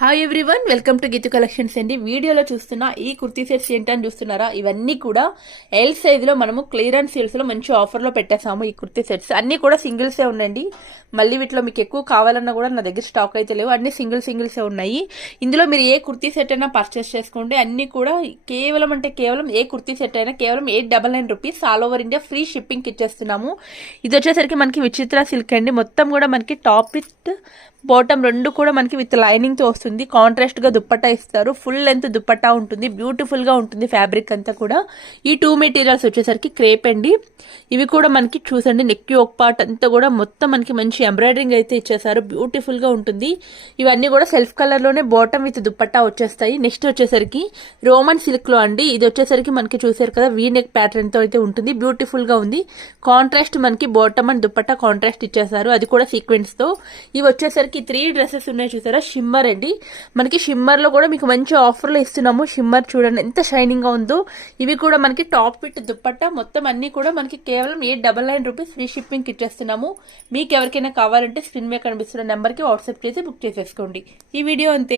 Hi everyone, welcome to Geethu collections అండి. వీడియోలో చూస్తున్న ఈ కుర్తీ సెట్స్ ఏంటని చూస్తున్నారా? ఇవన్నీ కూడా ఎల్ సైజులో మనము క్లియరెన్స్ సేల్స్లో మంచి ఆఫర్లో పెట్టేసాము. ఈ కుర్తీ సెట్స్ అన్నీ కూడా సింగిల్సే ఉండండి. మళ్ళీ వీటిలో మీకు ఎక్కువ కావాలన్నా కూడా నా దగ్గర స్టాక్ అయితే లేవు, అన్ని సింగిల్సే ఉన్నాయి. ఇందులో మీరు ఏ కుర్తీ సెట్ అయినా పర్చేస్ చేసుకోండి. అన్నీ కూడా కేవలం ఏ కుర్తీ సెట్ అయినా కేవలం 899 rupees all over India free షిప్పింగ్కి ఇచ్చేస్తున్నాము. ఇది వచ్చేసరికి మనకి విచిత్ర సిల్క్ అండి. మొత్తం కూడా మనకి టాప్ విత్ బాటమ్ రెండు కూడా మనకి విత్ లైనింగ్ తో వస్తుంది. కాంట్రాస్ట్ గా దుప్పట్టా ఇస్తారు. ఫుల్ లెంత్ దుప్పట్టా ఉంటుంది. బ్యూటిఫుల్ గా ఉంటుంది ఫ్యాబ్రిక్ అంతా కూడా. ఈ టూ మెటీరియల్స్ వచ్చేసరికి క్రేప్ అండి. ఇవి కూడా మనకి చూసండి, నెక్ ఒక పార్ట్ అంతా కూడా మొత్తం మనకి మంచి ఎంబ్రాయిడరింగ్ అయితే ఇచ్చేసారు. బ్యూటిఫుల్ గా ఉంటుంది. ఇవన్నీ కూడా సెల్ఫ్ కలర్ లోనే బాటమ్ విత్ దుప్పట్టా వచ్చేస్తాయి. నెక్స్ట్ వచ్చేసరికి రోమన్ సిల్క్ లో అండి. ఇది వచ్చేసరికి మనకి చూసారు కదా, వీ నెక్ ప్యాటర్న్ తో అయితే ఉంటుంది. బ్యూటిఫుల్ గా ఉంది. కాంట్రాస్ట్ మనకి బాటమ్ అండ్ దుప్పట్టా కాంట్రాస్ట్ ఇచ్చేసారు, అది కూడా సీక్వెన్స్ తో. ఇవి వచ్చేసరికి 3 డ్రెస్సెస్ ఉన్నాయి చూసారా, షిమ్మర్ అండి. మనకి షిమ్మర్ లో కూడా మీకు మంచి ఆఫర్ లో ఇస్తున్నాము. షిమ్మర్ చూడండి ఎంత షైనింగ్ గా ఉందో. ఇవి కూడా మనకి టాప్ విత్ దుప్పట్టా మొత్తం అన్ని కూడా మనకి కేవలం 899 రూపీస్ ఫ్రీ షిప్పింగ్ ఇచ్చేస్తున్నాము. మీకు ఎవరికైనా కావాలంటే స్క్రీన్ మీద కనిపిస్తున్న నెంబర్ కి వాట్సాప్ చేసి బుక్ చేసేసుకోండి. ఈ వీడియో అంతే.